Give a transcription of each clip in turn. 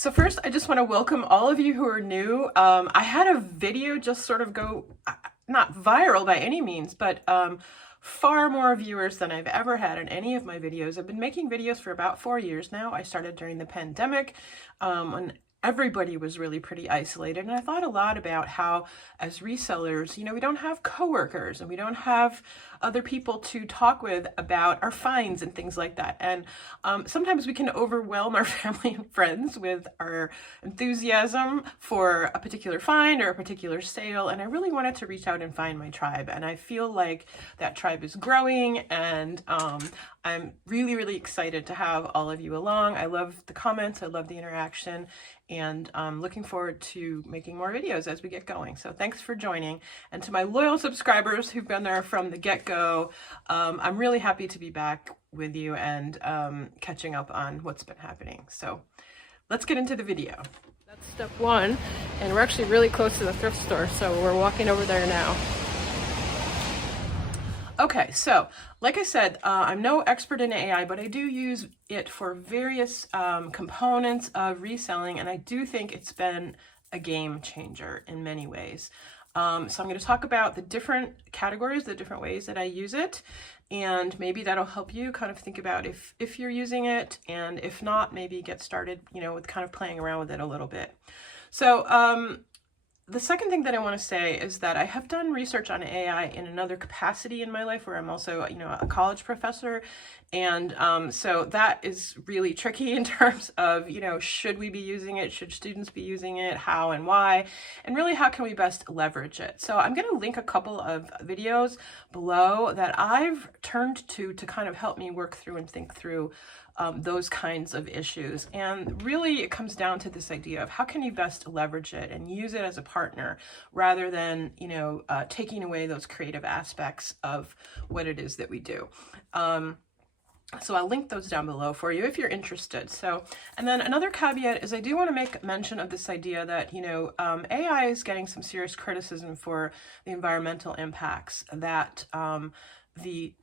So first, I just want to welcome all of you who are new. I had a video just sort of go, not viral by any means, but far more viewers than I've ever had in any of my videos. I've been making videos for about 4 years now. I started during the pandemic when everybody was really pretty isolated. And I thought a lot about how, as resellers, we don't have coworkers and we don't have other people to talk with about our finds and things like that. And sometimes we can overwhelm our family and friends with our enthusiasm for a particular find or a particular sale. And I really wanted to reach out and find my tribe. And I feel like that tribe is growing, and I'm really, really excited to have all of you along. I love the comments. I love the interaction, and I'm looking forward to making more videos as we get going. So thanks for joining. And to my loyal subscribers who've been there from the get-go, I'm really happy to be back with you and catching up on what's been happening. So let's get into the video. That's step one, and we're actually really close to the thrift store, so we're walking over there now. Okay, so like I said, I'm no expert in AI, but I do use it for various components of reselling, and I do think it's been a game changer in many ways. So I'm going to talk about the different categories, the different ways that I use it, and maybe that'll help you kind of think about if you're using it, and if not, maybe get started, with kind of playing around with it a little bit. So the second thing that I want to say is that I have done research on AI in another capacity in my life, where I'm also, a college professor. And so that is really tricky in terms of, should we be using it? Should students be using it? How and why? And really, how can we best leverage it? So I'm going to link a couple of videos below that I've turned to kind of help me work through and think through those kinds of issues. And really, it comes down to this idea of how can you best leverage it and use it as a partner, rather than, taking away those creative aspects of what it is that we do. So I'll link those down below for you if you're interested. So, and then another caveat is I do want to make mention of this idea that, AI is getting some serious criticism for the environmental impacts that the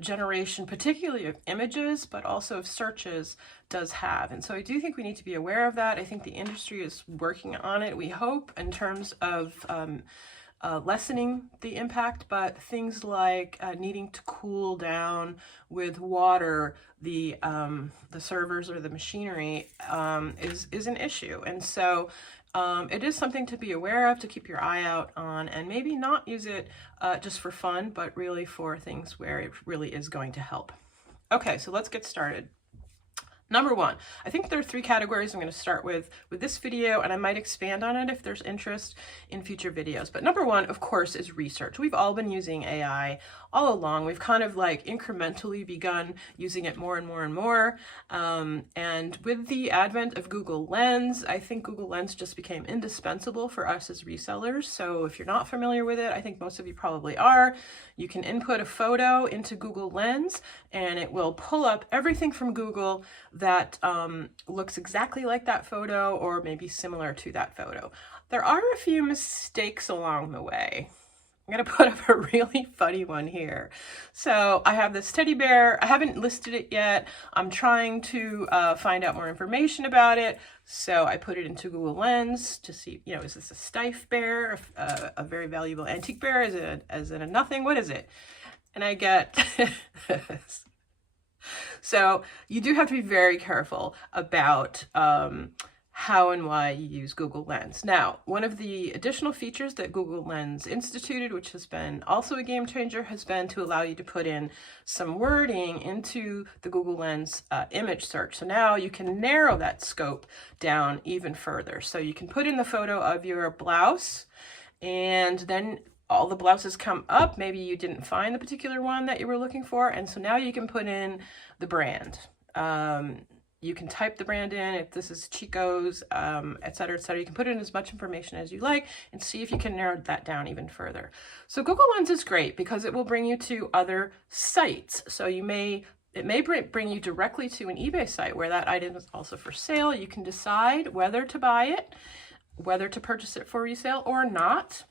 generation, particularly of images, but also of searches, does have. And so I do think we need to be aware of that. I think the industry is working on it, we hope, in terms of lessening the impact, but things like needing to cool down with water the servers or the machinery is an issue. And so it is something to be aware of, to keep your eye out on, and maybe not use it just for fun, but really for things where it really is going to help. Okay, so let's get started. Number one, I think there are 3 categories I'm going to start with this video, and I might expand on it if there's interest in future videos. But number one, of course, is research. We've all been using AI all along. We've kind of like incrementally begun using it more and more and more. And with the advent of Google Lens, I think Google Lens just became indispensable for us as resellers. So if you're not familiar with it, I think most of you probably are. You can input a photo into Google Lens, and it will pull up everything from Google that looks exactly like that photo, or maybe similar to that photo. There are a few mistakes along the way. I'm going to put up a really funny one here. So I have this teddy bear. I haven't listed it yet. I'm trying to find out more information about it. So I put it into Google Lens to see, is this a stiff bear, a very valuable antique bear? Is it a nothing? What is it? And I get this. So you do have to be very careful about how and why you use Google Lens. Now, one of the additional features that Google Lens instituted, which has been also a game changer, has been to allow you to put in some wording into the Google Lens image search. So now you can narrow that scope down even further. So you can put in the photo of your blouse, and then all the blouses come up. Maybe you didn't find the particular one that you were looking for, and so now you can put in the brand. You can type the brand in, if this is Chico's, et cetera, et cetera. You can put in as much information as you like and see if you can narrow that down even further. So Google Lens is great because it will bring you to other sites. So it may bring you directly to an eBay site where that item is also for sale. You can decide whether to buy it, whether to purchase it for resale or not.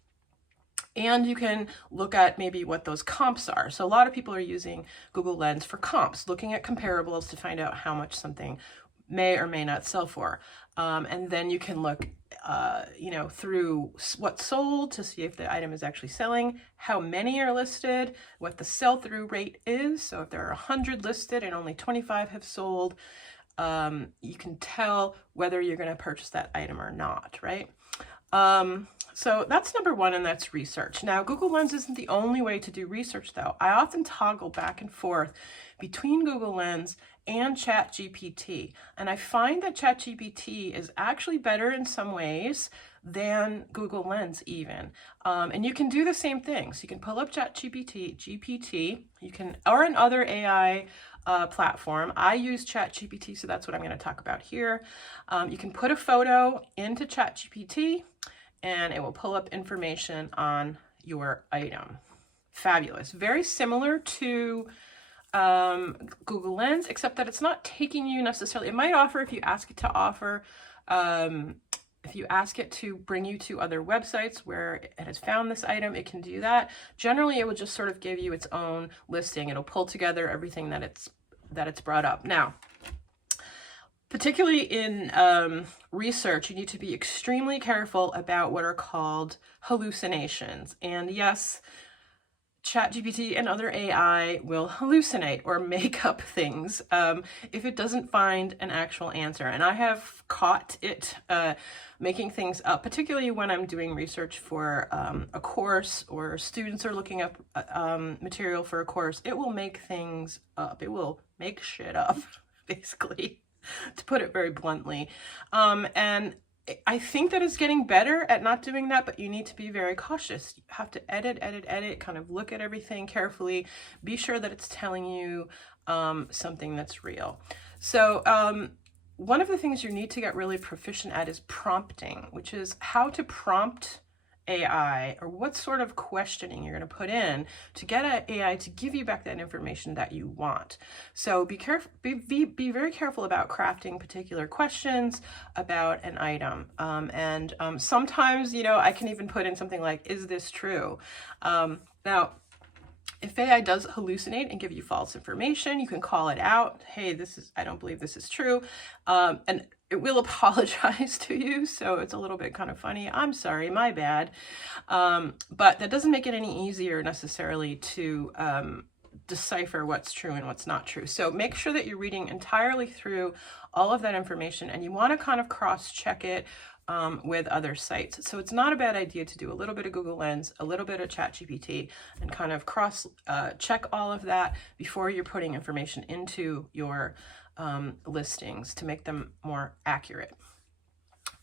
And you can look at maybe what those comps are. So a lot of people are using Google Lens for comps, looking at comparables to find out how much something may or may not sell for. And then you can look, you know, through what's sold to see if the item is actually selling, how many are listed, what the sell-through rate is. So if there are 100 listed and only 25 have sold, you can tell whether you're going to purchase that item or not, right? So that's number one, and that's research. Now, Google Lens isn't the only way to do research, though. I often toggle back and forth between Google Lens and ChatGPT, and I find that ChatGPT is actually better in some ways than Google Lens even. And you can do the same things. You can pull up ChatGPT, you can, or another AI platform. I use ChatGPT, so that's what I'm going to talk about here. You can put a photo into ChatGPT, and it will pull up information on your item. Fabulous. Very similar to Google Lens, except that it's not taking you necessarily, it might offer if you ask it to offer, if you ask it to bring you to other websites where it has found this item, it can do that. Generally, it will just sort of give you its own listing. It'll pull together everything that it's brought up. Now, particularly in research, you need to be extremely careful about what are called hallucinations. And yes, ChatGPT and other AI will hallucinate or make up things if it doesn't find an actual answer. And I have caught it making things up, particularly when I'm doing research for a course or students are looking up material for a course. It will make things up. It will make shit up, basically, to put it very bluntly. And I think that it's getting better at not doing that, but you need to be very cautious. You have to edit, kind of look at everything carefully. Be sure that it's telling you something that's real. So one of the things you need to get really proficient at is prompting, which is how to prompt AI, or what sort of questioning you're going to put in to get an AI to give you back that information that you want. So be careful, be very careful about crafting particular questions about an item. And sometimes, you know, I can even put in something like, is this true? Now, if AI does hallucinate and give you false information, you can call it out. Hey, I don't believe this is true. And it will apologize to you. So it's a little bit kind of funny. I'm sorry, my bad. But that doesn't make it any easier necessarily to decipher what's true and what's not true. So make sure that you're reading entirely through all of that information, and you want to kind of cross-check it with other sites. So it's not a bad idea to do a little bit of Google Lens, a little bit of ChatGPT, and kind of check all of that before you're putting information into your listings to make them more accurate.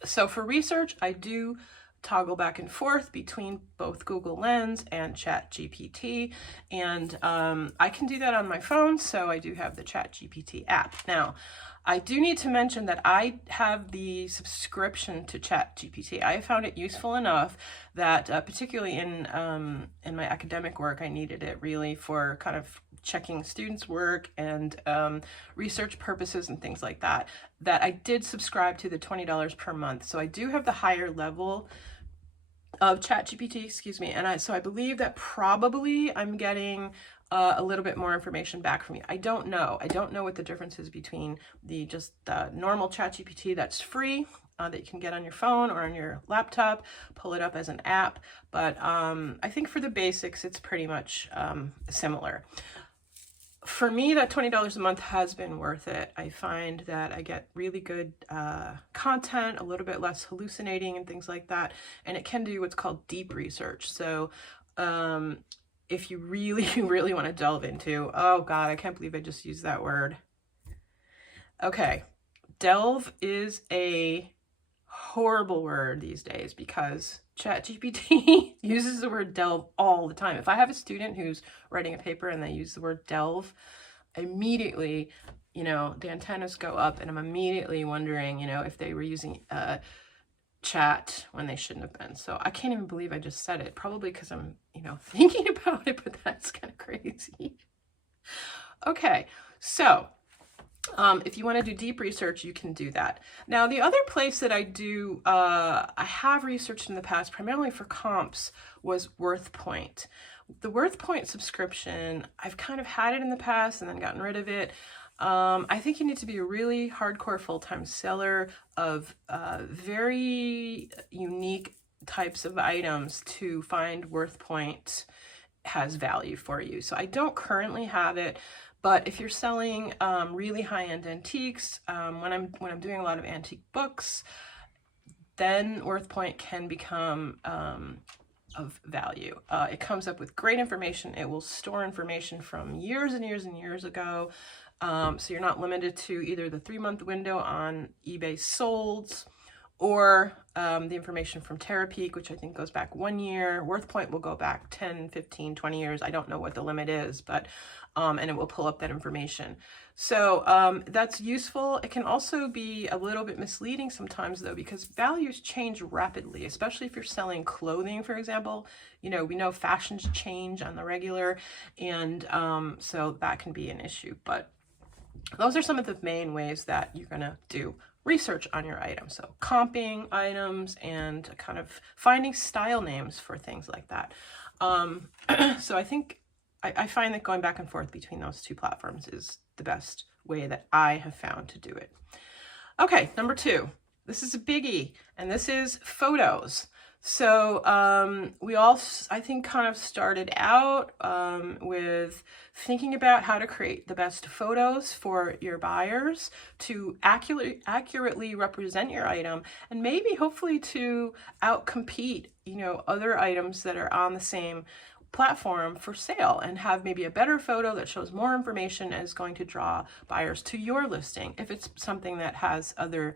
So for research, I do toggle back and forth between both Google Lens and ChatGPT, and I can do that on my phone, so I do have the ChatGPT app. Now, I do need to mention that I have the subscription to ChatGPT. I found it useful enough that particularly in my academic work, I needed it really for kind of checking students' work and research purposes and things like that, that I did subscribe to the $20 per month. So I do have the higher level of ChatGPT, excuse me, and so I believe that probably I'm getting a little bit more information back from you. I don't know what the difference is between the normal ChatGPT that's free, that you can get on your phone or on your laptop, pull it up as an app, but I think for the basics, it's pretty much similar. For me, that $20 a month has been worth it. I find that I get really good content, a little bit less hallucinating and things like that, and it can do what's called deep research. So if you really want to delve into, oh God, I can't believe I just used that word. Okay, delve is a horrible word these days because ChatGPT uses the word delve all the time. If I have a student who's writing a paper and they use the word delve, immediately, you know, the antennas go up, and I'm immediately wondering, you know, if they were using chat when they shouldn't have been. So I can't even believe I just said it, probably because I'm, you know, thinking about it, but that's kind of crazy. Okay, so if you want to do deep research, you can do that. Now, the other place that I do, I have researched in the past, primarily for comps, was WorthPoint. The WorthPoint subscription, I've kind of had it in the past and then gotten rid of it. I think you need to be a really hardcore full-time seller of very unique types of items to find WorthPoint has value for you. So I don't currently have it, but if you're selling really high-end antiques, when I'm doing a lot of antique books, then WorthPoint can become of value. It comes up with great information. It will store information from years and years and years ago. So you're not limited to either the 3-month window on eBay solds or the information from Terapeak, which I think goes back 1 year. WorthPoint will go back 10, 15, 20 years. I don't know what the limit is, but and it will pull up that information. So that's useful. It can also be a little bit misleading sometimes though, because values change rapidly, especially if you're selling clothing, for example. You know, we know fashions change on the regular, and so that can be an issue. But those are some of the main ways that you're gonna do research on your item. So comping items and kind of finding style names for things like that. So I think I find that going back and forth between those two platforms is the best way that I have found to do it. Okay, number 2. This is a biggie, and this is photos. So we all, I think, kind of started out with thinking about how to create the best photos for your buyers to accurately represent your item, and maybe hopefully to outcompete, you know, other items that are on the same platform for sale, and have maybe a better photo that shows more information and is going to draw buyers to your listing if it's something that has other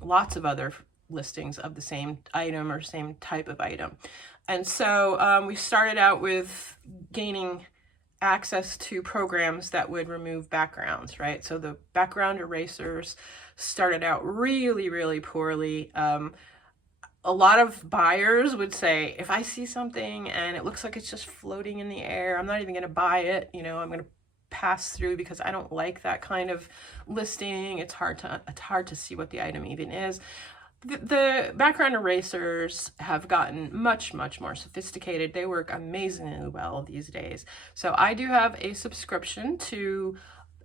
lots of other listings of the same item or same type of item. And so we started out with gaining access to programs that would remove backgrounds, right? So the background erasers started out really, really poorly. A lot of buyers would say, if I see something and it looks like it's just floating in the air, I'm not even going to buy it. You know, I'm going to pass through because I don't like that kind of listing. It's hard to see what the item even is. The background erasers have gotten much, much more sophisticated. They work amazingly well these days. So I do have a subscription to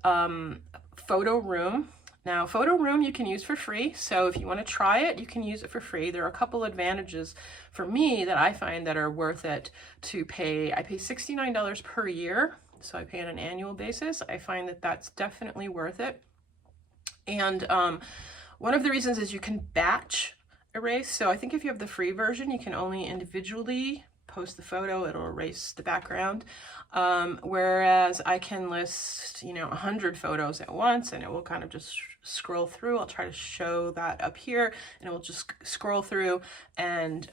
Photo Room. Now, Photo Room you can use for free. So if you want to try it, you can use it for free. There are a couple advantages for me that I find that are worth it to pay. I pay $69 per year. So I pay on an annual basis. I find that that's definitely worth it. And one of the reasons is you can batch erase. So I think if you have the free version, you can only individually post the photo, it'll erase the background. Whereas I can list, you know, 100 photos at once, and it will kind of just scroll through. I'll try to show that up here, and it will just scroll through and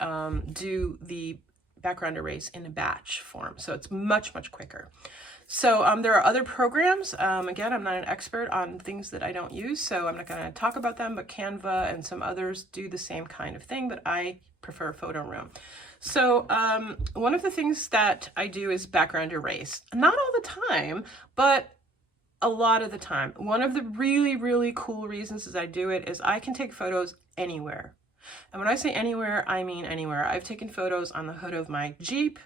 do the background erase in a batch form. So it's much, much quicker. So there are other programs. Again, I'm not an expert on things that I don't use, so I'm not going to talk about them, but Canva and some others do the same kind of thing, but I prefer Photo Room. So one of the things that I do is background erase. Not all the time, but a lot of the time. One of the really, really cool reasons is I do it is I can take photos anywhere. And when I say anywhere, I mean anywhere. I've taken photos on the hood of my Jeep.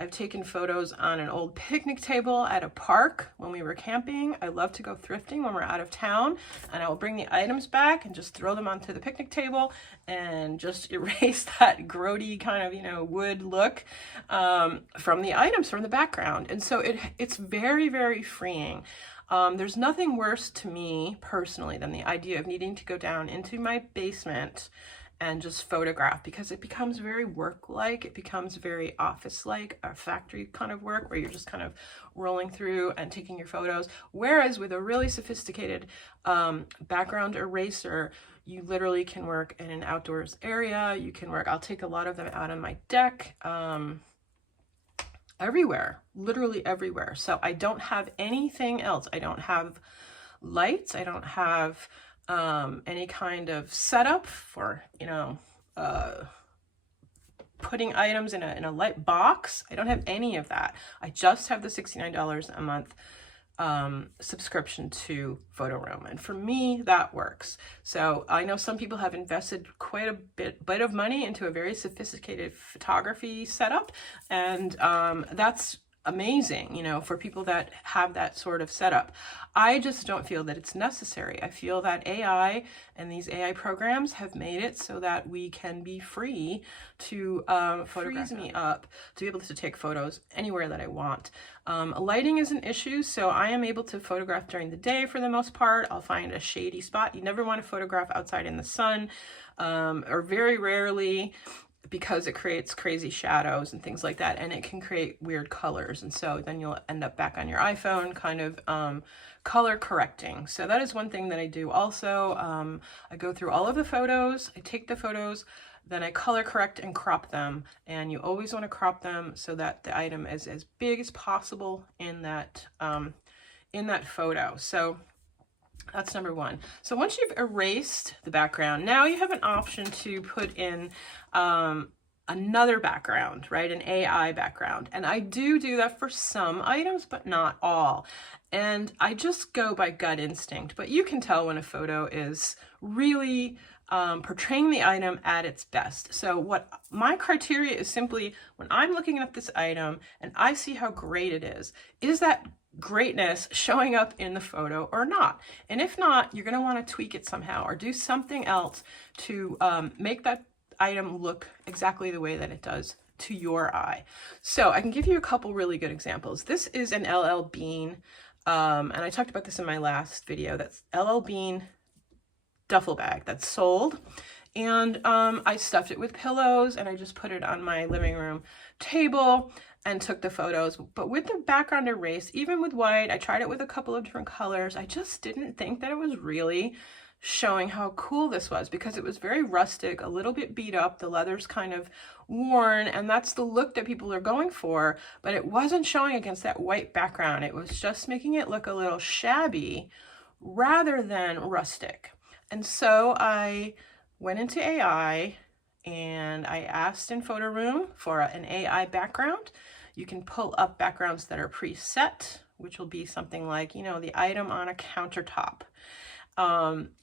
I've taken photos on an old picnic table at a park when we were camping. I love to go thrifting when we're out of town, and I will bring the items back and just throw them onto the picnic table and just erase that grody kind of, you know, wood look from the items, from the background. And so it's very, very freeing. There's nothing worse to me personally than the idea of needing to go down into my basement and just photograph, because it becomes very work-like. It becomes very office-like, a factory kind of work where you're just kind of rolling through and taking your photos. Whereas with a really sophisticated background eraser, you literally can work in an outdoors area. You can work, I'll take a lot of them out on my deck, everywhere, literally everywhere. So I don't have anything else. I don't have lights. I don't have any kind of setup for, you know, putting items in a light box. I don't have any of that. I just have the $69 a month subscription to Photo Room, and for me that works. So I know some people have invested quite a bit of money into a very sophisticated photography setup, and that's amazing, you know, for people that have that sort of setup. I just don't feel that it's necessary. I feel that AI and these AI programs have made it so that we can be free to frees me up to be able to take photos anywhere that I want. Lighting is an issue, so I am able to photograph during the day for the most part. I'll find a shady spot. You never want to photograph outside in the sun, or very rarely, because it creates crazy shadows and things like that, and it can create weird colors, and so then you'll end up back on your iPhone kind of color correcting. So that is one thing that I do. Also, I go through all of the photos, I take the photos, then I color correct and crop them, and you always want to crop them so that the item is as big as possible in that photo. So that's number one. So once you've erased the background, now you have an option to put in another background, right? An AI background. And I do that for some items, but not all. And I just go by gut instinct, but you can tell when a photo is really portraying the item at its best. So what my criteria is simply, when I'm looking at this item and I see how great it is that greatness showing up in the photo or not? And if not, you're going to want to tweak it somehow or do something else to make that item look exactly the way that it does to your eye. So I can give you a couple really good examples. This is an LL Bean, and I talked about this in my last video. That's LL Bean duffel bag that's sold, and I stuffed it with pillows and I just put it on my living room table and took the photos. But with the background erased, even with white, I tried it with a couple of different colors, I just didn't think that it was really showing how cool this was, because it was very rustic, a little bit beat up, the leather's kind of worn, and that's the look that people are going for, but it wasn't showing against that white background. It was just making it look a little shabby rather than rustic. And so I went into AI and I asked in Photo Room for an AI background. You can pull up backgrounds that are preset, which will be something like, you know, the item on a countertop.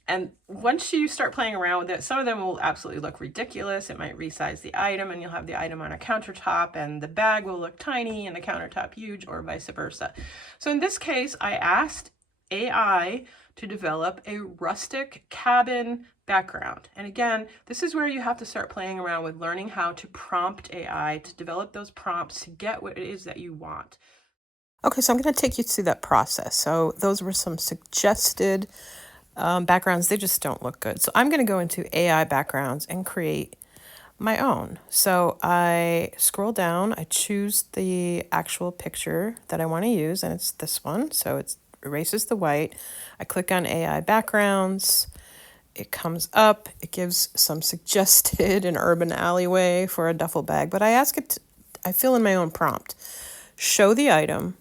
And once you start playing around with it, some of them will absolutely look ridiculous. It might resize the item and you'll have the item on a countertop and the bag will look tiny and the countertop huge, or vice versa. So in this case, I asked AI to develop a rustic cabin background. And again, this is where you have to start playing around with learning how to prompt AI to develop those prompts to get what it is that you want. Okay, so I'm going to take you through that process. So those were some suggested backgrounds. They just don't look good. So I'm going to go into AI backgrounds and create my own. So I scroll down, I choose the actual picture that I want to use, and it's this one. So it erases the white. I click on AI backgrounds. It comes up. It gives some suggested an urban alleyway for a duffel bag, but I ask it, I fill in my own prompt. Show the item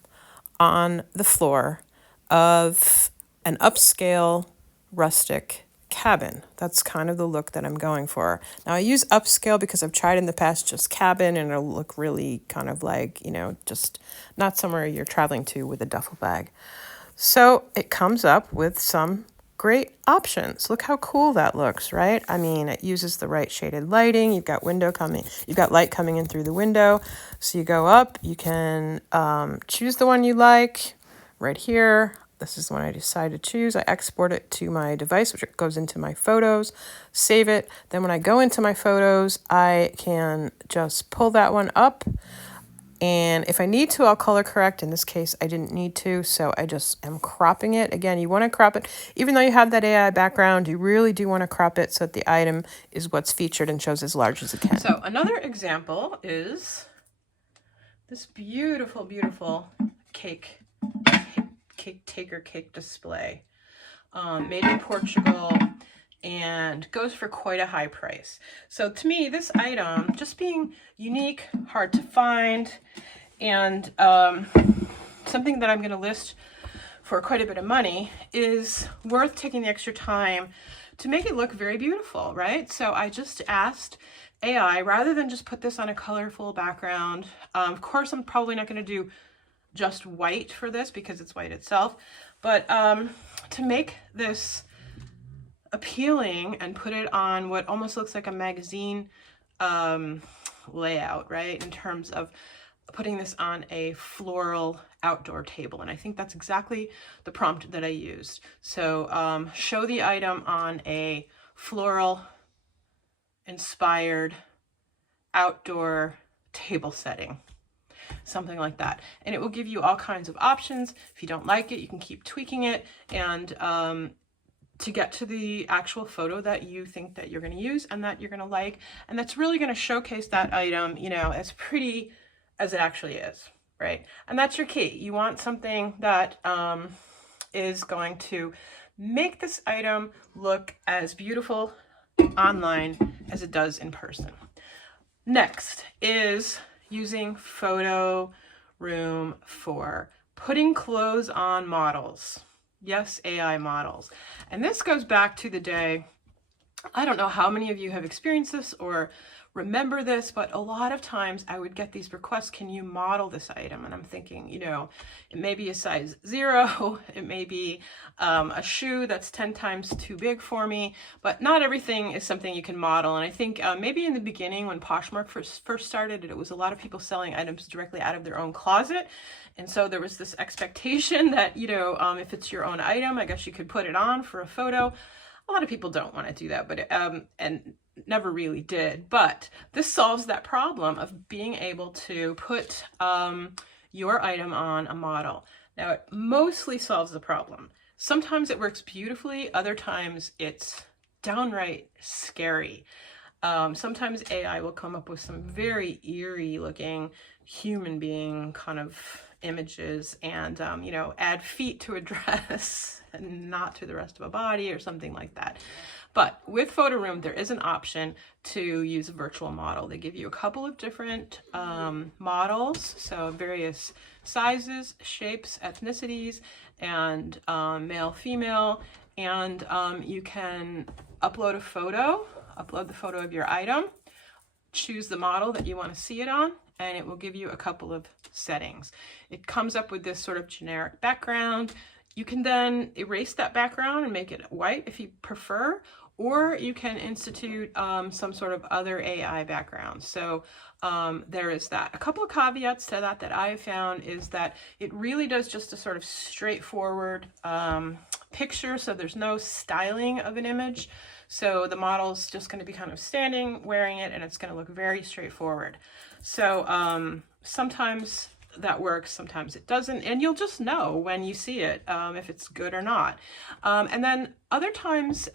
on the floor of an upscale rustic cabin. That's kind of the look that I'm going for. Now I use upscale because I've tried in the past just cabin and it'll look really kind of like, you know, just not somewhere you're traveling to with a duffel bag. So it comes up with some great options. Look how cool that looks, right? I mean, it uses the right shaded lighting. You've got light coming in through the window. So you go up, you can choose the one you like right here. This is the one I decided to choose. I export it to my device, which goes into my photos, save it. Then when I go into my photos, I can just pull that one up. And if I need to, I'll color correct. In this case, I didn't need to, so I just am cropping it. Again, you want to crop it. Even though you have that AI background, you really do want to crop it so that the item is what's featured and shows as large as it can. So another example is this beautiful, beautiful cake display, made in Portugal, and goes for quite a high price. So to me, this item, just being unique, hard to find, and something that I'm going to list for quite a bit of money, is worth taking the extra time to make it look very beautiful, right? So I just asked AI, rather than just put this on a colorful background, of course I'm probably not going to do just white for this because it's white itself, but to make this appealing and put it on what almost looks like a magazine layout, right, in terms of putting this on a floral outdoor table. And I think that's exactly the prompt that I used. So show the item on a floral inspired outdoor table setting, something like that. And it will give you all kinds of options. If you don't like it, you can keep tweaking it, and to get to the actual photo that you think that you're going to use and that you're going to like, and that's really going to showcase that item, you know, as pretty as it actually is, right? And that's your key. You want something that is going to make this item look as beautiful online as it does in person. Next is using Photo Room for putting clothes on models. Yes, AI models. And this goes back to the day, I don't know how many of you have experienced this or remember this, but a lot of times I would get these requests, can you model this item? And I'm thinking, you know, it may be a size 0, it may be a shoe that's 10 times too big for me, but not everything is something you can model. And I think maybe in the beginning when Poshmark first started, it was a lot of people selling items directly out of their own closet. And so there was this expectation that, you know, if it's your own item, I guess you could put it on for a photo. A lot of people don't want to do that, but and never really did. But this solves that problem of being able to put your item on a model. Now, it mostly solves the problem. Sometimes it works beautifully. Other times it's downright scary. Sometimes AI will come up with some very eerie looking human being kind of images and, you know, add feet to a dress and not to the rest of a body or something like that. But with Photo Room, there is an option to use a virtual model. They give you a couple of different models, so various sizes, shapes, ethnicities, and male, female, and you can upload the photo of your item, choose the model that you want to see it on, and it will give you a couple of settings. It comes up with this sort of generic background. You can then erase that background and make it white if you prefer, or you can institute some sort of other AI background. So there is that. A couple of caveats to that I have found is that it really does just a sort of straightforward picture, so there's no styling of an image. So the model's just going to be kind of standing, wearing it, and it's going to look very straightforward. So sometimes that works, sometimes it doesn't, and you'll just know when you see it if it's good or not. And then other times,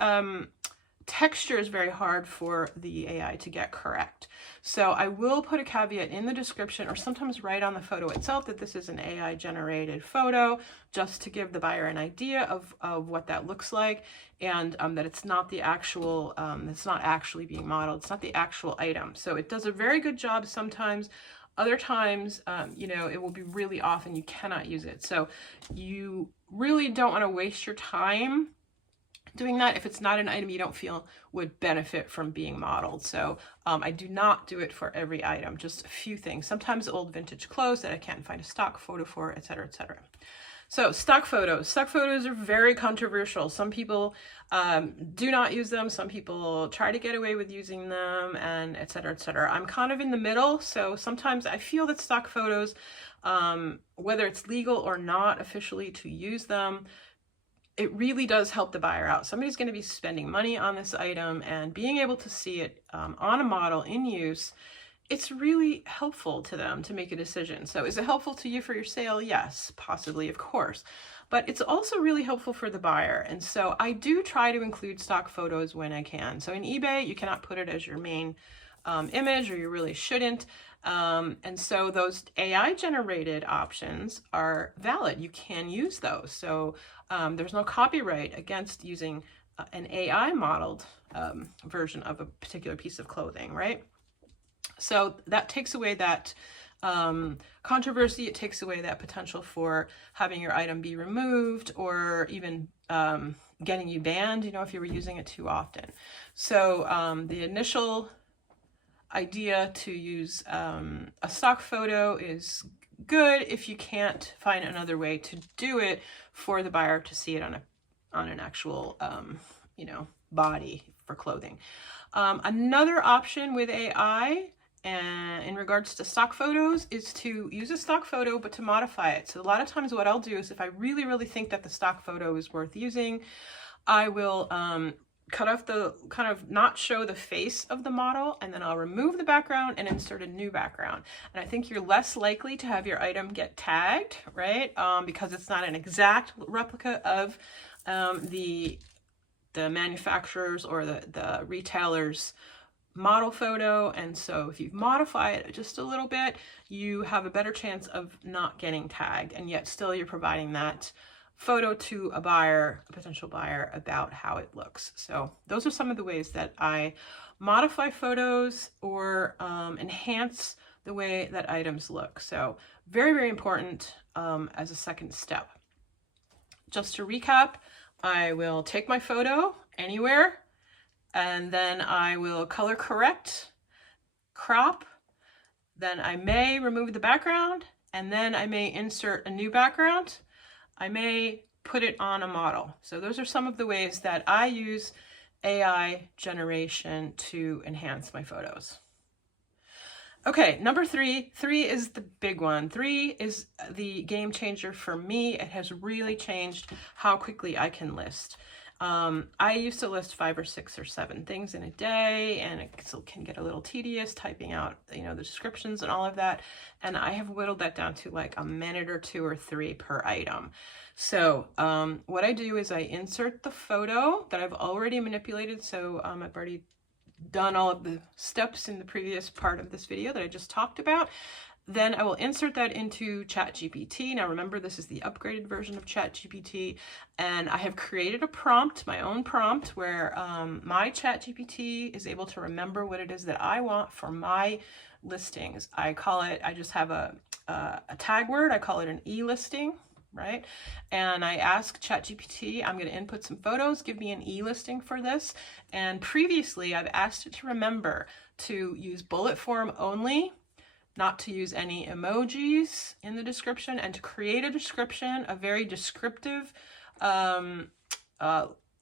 texture is very hard for the AI to get correct. So I will put a caveat in the description or sometimes right on the photo itself that this is an AI generated photo, just to give the buyer an idea of what that looks like, and that it's not the actual, it's not actually being modeled, it's not the actual item. So it does a very good job sometimes. Other times, you know, it will be really off and you cannot use it. So you really don't want to waste your time doing that if it's not an item you don't feel would benefit from being modeled. So I do not do it for every item, just a few things. Sometimes old vintage clothes that I can't find a stock photo for, etc., etc. So stock photos are very controversial. Some people do not use them. Some people try to get away with using them, and et cetera, et cetera. I'm kind of in the middle. So sometimes I feel that stock photos, whether it's legal or not officially to use them, it really does help the buyer out. Somebody's going to be spending money on this item, and being able to see it on a model in use, it's really helpful to them to make a decision. So is it helpful to you for your sale? Yes, possibly, of course. But it's also really helpful for the buyer. And so I do try to include stock photos when I can. So in eBay, you cannot put it as your main image, or you really shouldn't. And so those AI generated options are valid. You can use those. So there's no copyright against using an AI modeled version of a particular piece of clothing, right? So that takes away that controversy. It takes away that potential for having your item be removed, or even getting you banned, you know, if you were using it too often. So the initial idea to use a stock photo is good if you can't find another way to do it for the buyer to see it on an actual you know, body for clothing. Another option with AI and in regards to stock photos is to use a stock photo, but to modify it. So a lot of times what I'll do is if I really, really think that the stock photo is worth using, I will cut off the, kind of not show the face of the model, and then I'll remove the background and insert a new background. And I think you're less likely to have your item get tagged, right? Because it's not an exact replica of the manufacturer's or the retailer's model photo. And so if you modify it just a little bit, you have a better chance of not getting tagged, and yet still you're providing that photo to a buyer, a potential buyer, about how it looks. So those are some of the ways that I modify photos or enhance the way that items look. So very, very important as a second step. Just to recap, I will take my photo anywhere, and then I will color correct, crop, then I may remove the background, and then I may insert a new background. I may put it on a model. So those are some of the ways that I use AI generation to enhance my photos. Okay, number three is the big one. 3 is the game changer for me. It has really changed how quickly I can list. I used to list 5 or 6 or 7 things in a day, and it still can get a little tedious typing out, you know, the descriptions and all of that. And I have whittled that down to like a minute or 2 or 3 per item. So what I do is I insert the photo that I've already manipulated. So I've already done all of the steps in the previous part of this video that I just talked about. Then I will insert that into ChatGPT. Now remember, this is the upgraded version of ChatGPT, and I have created a prompt, my own prompt, where my ChatGPT is able to remember what it is that I want for my listings. I call it, I just have a tag word, I call it an e-listing, right? And I ask ChatGPT, I'm going to input some photos, give me an e-listing for this. And previously I've asked it to remember to use bullet form only, not to use any emojis in the description, and to create a description, a very descriptive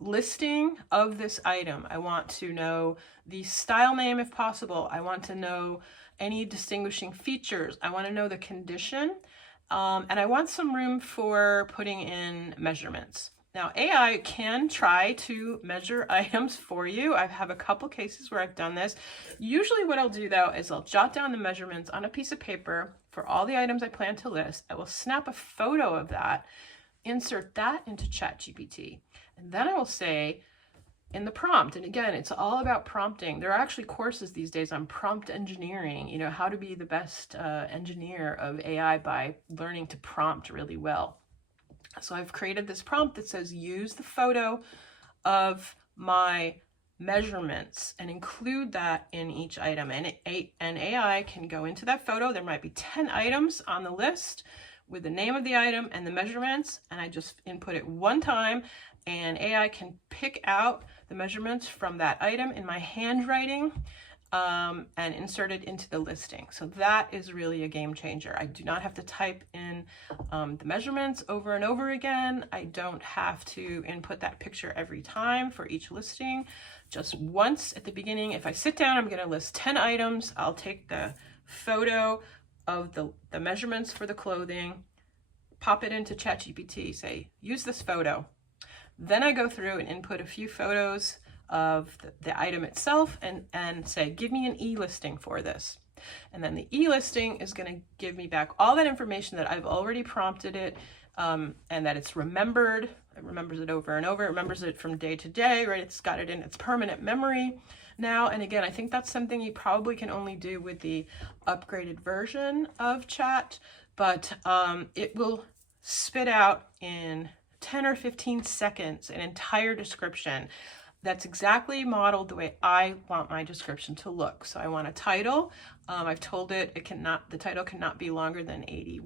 listing of this item. I want to know the style name if possible. I want to know any distinguishing features. I want to know the condition. And I want some room for putting in measurements. Now, AI can try to measure items for you. I have a couple cases where I've done this. Usually what I'll do though is I'll jot down the measurements on a piece of paper for all the items I plan to list. I will snap a photo of that, insert that into ChatGPT, and then I will say in the prompt, and again, it's all about prompting. There are actually courses these days on prompt engineering, you know, how to be the best engineer of AI by learning to prompt really well. So I've created this prompt that says, use the photo of my measurements and include that in each item. And AI can go into that photo. There might be 10 items on the list with the name of the item and the measurements. And I just input it one time, and AI can pick out the measurements from that item in my handwriting and insert it into the listing. So that is really a game changer. I do not have to type in the measurements over and over again. I don't have to input that picture every time for each listing. Just once at the beginning, if I sit down, I'm going to list 10 items. I'll take the photo of the measurements for the clothing, pop it into ChatGPT, say, use this photo. Then I go through and input a few photos of the item itself and say, give me an e-listing for this. And then the e-listing is going to give me back all that information that I've already prompted it, and that it's remembered. It remembers it over and over. It remembers it from day to day, right? It's got it in its permanent memory now. And again, I think that's something you probably can only do with the upgraded version of Chat, but it will spit out in 10 or 15 seconds an entire description that's exactly modeled the way I want my description to look. So I want a title. I've told it the title cannot be longer than 80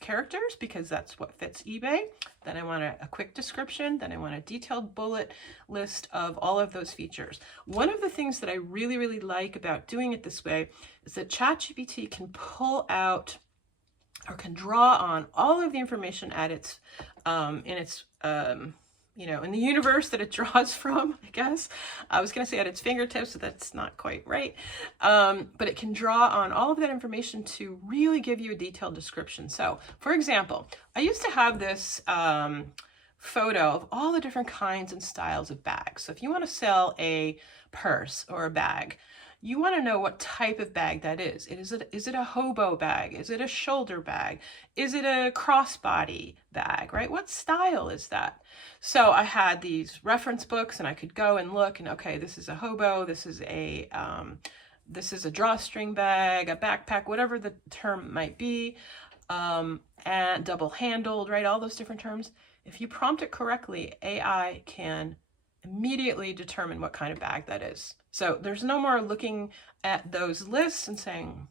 characters, because that's what fits eBay. Then I want a quick description. Then I want a detailed bullet list of all of those features. One of the things that I really, really like about doing it this way is that ChatGPT can pull out or can draw on all of the information at its in the universe that it draws from, I guess. I was going to say at its fingertips, but that's not quite right. But it can draw on all of that information to really give you a detailed description. So, for example, I used to have this photo of all the different kinds and styles of bags. So if you want to sell a purse or a bag, you want to know what type of bag that is. Is it a hobo bag? Is it a shoulder bag? Is it a crossbody bag, right? What style is that? So I had these reference books and I could go and look and, okay, this is a hobo, this is a drawstring bag, a backpack, whatever the term might be, and double-handled, right? All those different terms. If you prompt it correctly, AI can immediately determine what kind of bag that is. So there's no more looking at those lists and saying,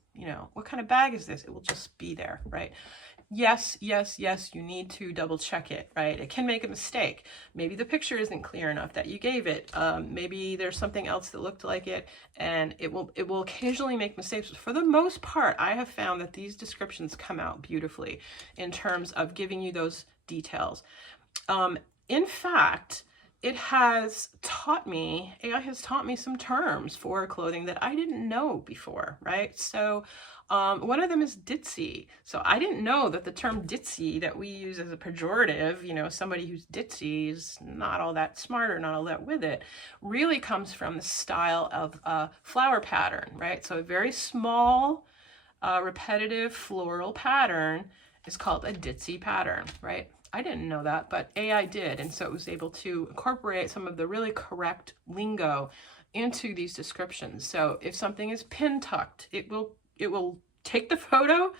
what kind of bag is this? It will just be there, right? Yes, you need to double check it, right? It can make a mistake. Maybe the picture isn't clear enough that you gave it. Maybe there's something else that looked like it, and it will occasionally make mistakes. But for the most part, I have found that these descriptions come out beautifully in terms of giving you those details. In fact, AI has taught me some terms for clothing that I didn't know before, right? So one of them is ditzy. So I didn't know that the term ditzy that we use as a pejorative, somebody who's ditzy is not all that smart or not all that with it, really comes from the style of a flower pattern, right? So a very small, repetitive floral pattern is called a ditzy pattern, right? I didn't know that, but AI did, and so it was able to incorporate some of the really correct lingo into these descriptions. So if something is pin tucked, it will take the photo,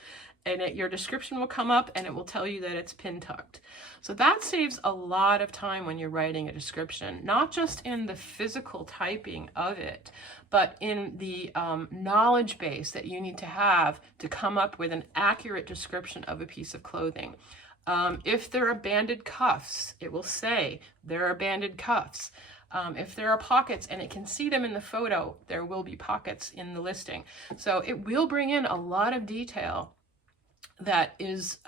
and your description will come up, and it will tell you that it's pin tucked. So that saves a lot of time when you're writing a description, not just in the physical typing of it, but in the knowledge base that you need to have to come up with an accurate description of a piece of clothing. If there are banded cuffs, it will say there are banded cuffs. If there are pockets and it can see them in the photo, there will be pockets in the listing. So it will bring in a lot of detail that is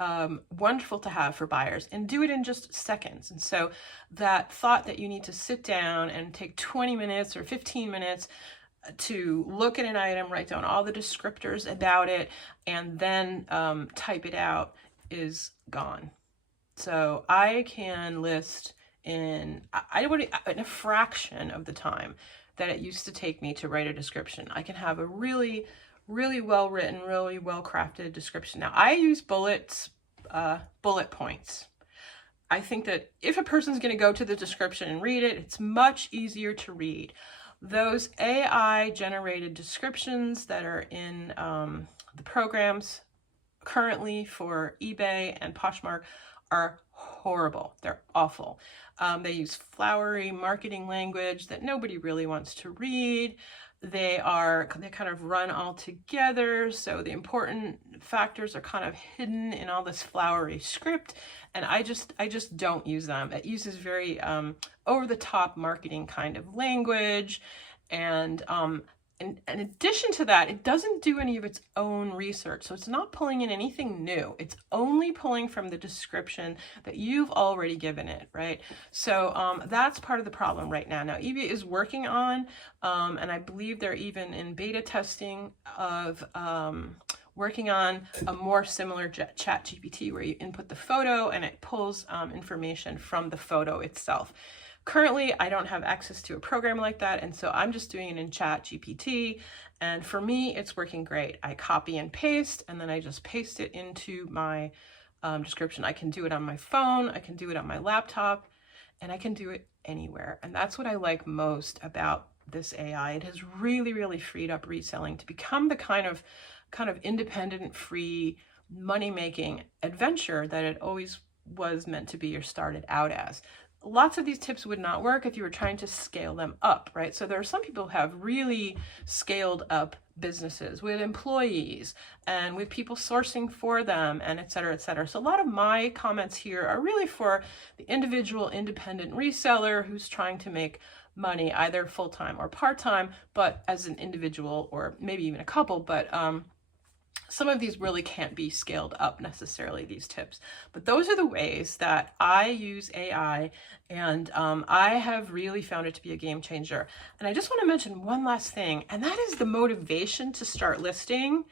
wonderful to have for buyers, and do it in just seconds. And so that thought that you need to sit down and take 20 minutes or 15 minutes to look at an item, write down all the descriptors about it, and then type it out is gone. So I can list in a fraction of the time that it used to take me to write a description. I can have a really well written, really well crafted description. Now I use bullet points. I think that if a person's going to go to the description and read it, it's much easier to read. Those AI generated descriptions that are in the programs currently for eBay and Poshmark are horrible. They're awful. They use flowery marketing language that nobody really wants to read. They kind of run all together, so the important factors are kind of hidden in all this flowery script, and I just don't use them. It uses very over-the-top marketing kind of language, and in addition to that, it doesn't do any of its own research. So it's not pulling in anything new. It's only pulling from the description that you've already given it, right? So that's part of the problem right now. Now, eBay is working on, and I believe they're even in beta testing of working on a more similar ChatGPT where you input the photo and it pulls information from the photo itself. Currently, I don't have access to a program like that, and so I'm just doing it in ChatGPT, and for me, it's working great. I copy and paste, and then I just paste it into my description. I can do it on my phone, I can do it on my laptop, and I can do it anywhere, and that's what I like most about this AI. It has really freed up reselling to become the kind of independent, free, money-making adventure that it always was meant to be or started out as. Lots of these tips would not work if you were trying to scale them up, right? So there are some people who have really scaled up businesses with employees and with people sourcing for them, and et cetera, et cetera. So a lot of my comments here are really for the individual independent reseller who's trying to make money either full-time or part-time, but as an individual, or maybe even a couple, but Some of these really can't be scaled up necessarily, these tips, but those are the ways that I use AI, and I have really found it to be a game changer. And I just want to mention one last thing, and that is the motivation to start listing.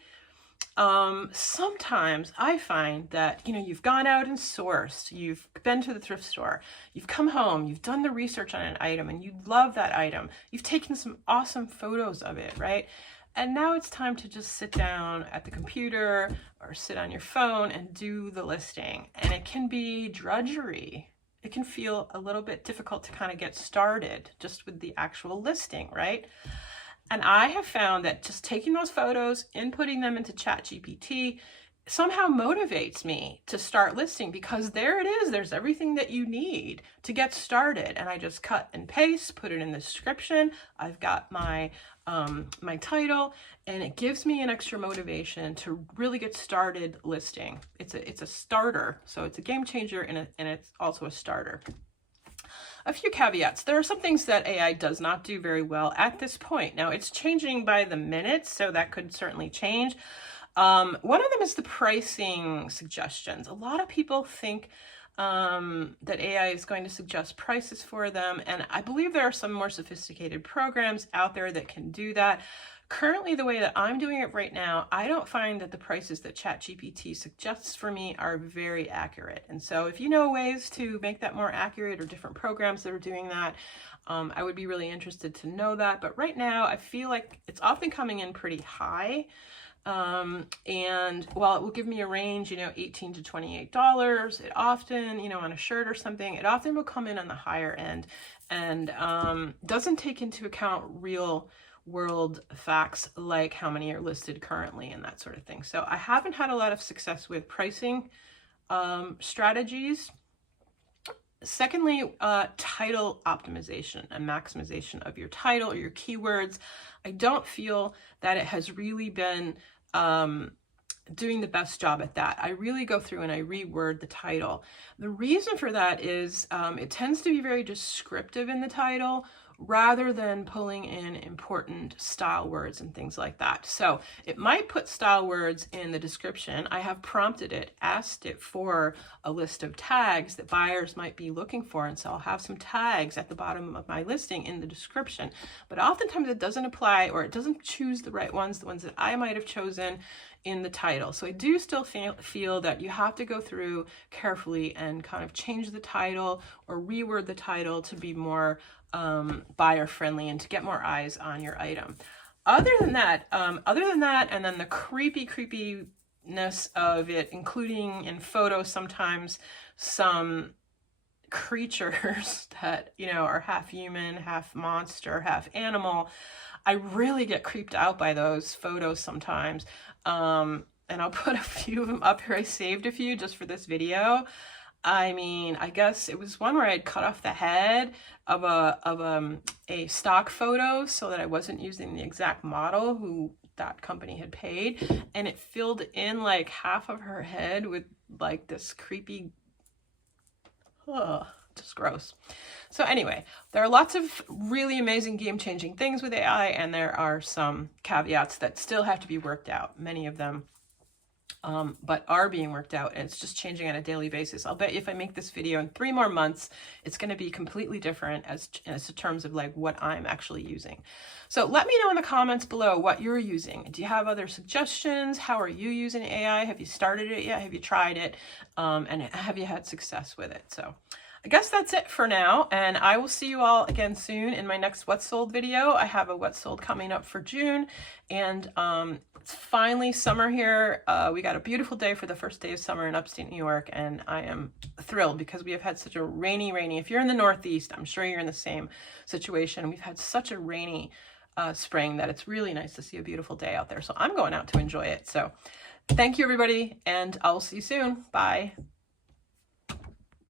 Sometimes I find that, you know, you've gone out and sourced, you've been to the thrift store, you've come home, you've done the research on an item and you love that item. You've taken some awesome photos of it, right? And now it's time to just sit down at the computer or sit on your phone and do the listing. And it can be drudgery. It can feel a little bit difficult to kind of get started just with the actual listing, right? And I have found that just taking those photos, inputting them into ChatGPT, somehow motivates me to start listing, because there it is. There's everything that you need to get started. And I just cut and paste, put it in the description. I've got my my title, and it gives me an extra motivation to really get started listing. It's a starter. So it's a game changer, and it's also a starter. A few caveats. There are some things that AI does not do very well at this point. Now, it's changing by the minute, so that could certainly change. One of them is the pricing suggestions. A lot of people think that AI is going to suggest prices for them, and I believe there are some more sophisticated programs out there that can do that. Currently, the way that I'm doing it right now, I don't find that the prices that ChatGPT suggests for me are very accurate. And so if you know ways to make that more accurate, or different programs that are doing that, I would be really interested to know that. But right now, I feel like it's often coming in pretty high. And while it will give me a range, you know, $18 to $28, it often, you know, on a shirt or something, it often will come in on the higher end, and doesn't take into account real world facts like how many are listed currently and that sort of thing. So I haven't had a lot of success with pricing strategies. Secondly, title optimization and maximization of your title or your keywords. I don't feel that it has really been doing the best job at that. I really go through and I reword the title. The reason for that is it tends to be very descriptive in the title, rather than pulling in important style words and things like that. So it might put style words in the description. I have prompted it, asked it for a list of tags that buyers might be looking for, and so I'll have some tags at the bottom of my listing in the description. But oftentimes it doesn't apply, or it doesn't choose the right ones, the ones that I might have chosen in the title. So I do still feel that you have to go through carefully and kind of change the title or reword the title to be more buyer friendly and to get more eyes on your item. Other than that, and then the creepiness of it, including in photos sometimes some creatures that, you know, are half human, half monster, half animal. I really get creeped out by those photos sometimes. And I'll put a few of them up here. I saved a few just for this video. I mean, I guess it was one where I'd cut off the head of a stock photo so that I wasn't using the exact model who that company had paid, and it filled in like half of her head with like this creepy, just gross. So anyway, there are lots of really amazing game-changing things with AI, and there are some caveats that still have to be worked out. Many of them but are being worked out, and it's just changing on a daily basis. I'll bet you if I make this video in 3 more months, it's going to be completely different as in terms of like what I'm actually using. So let me know in the comments below what you're using. Do you have other suggestions? How are you using AI? Have you started it yet? Have you tried it? And have you had success with it? So I guess that's it for now, and I will see you all again soon in my next What's Sold video. I have a What's Sold coming up for June, and it's finally summer here. We got a beautiful day for the first day of summer in upstate New York, and I am thrilled because we have had such a rainy, if you're in the Northeast, I'm sure you're in the same situation. We've had such a rainy spring that it's really nice to see a beautiful day out there. So I'm going out to enjoy it. So thank you, everybody, and I'll see you soon. Bye.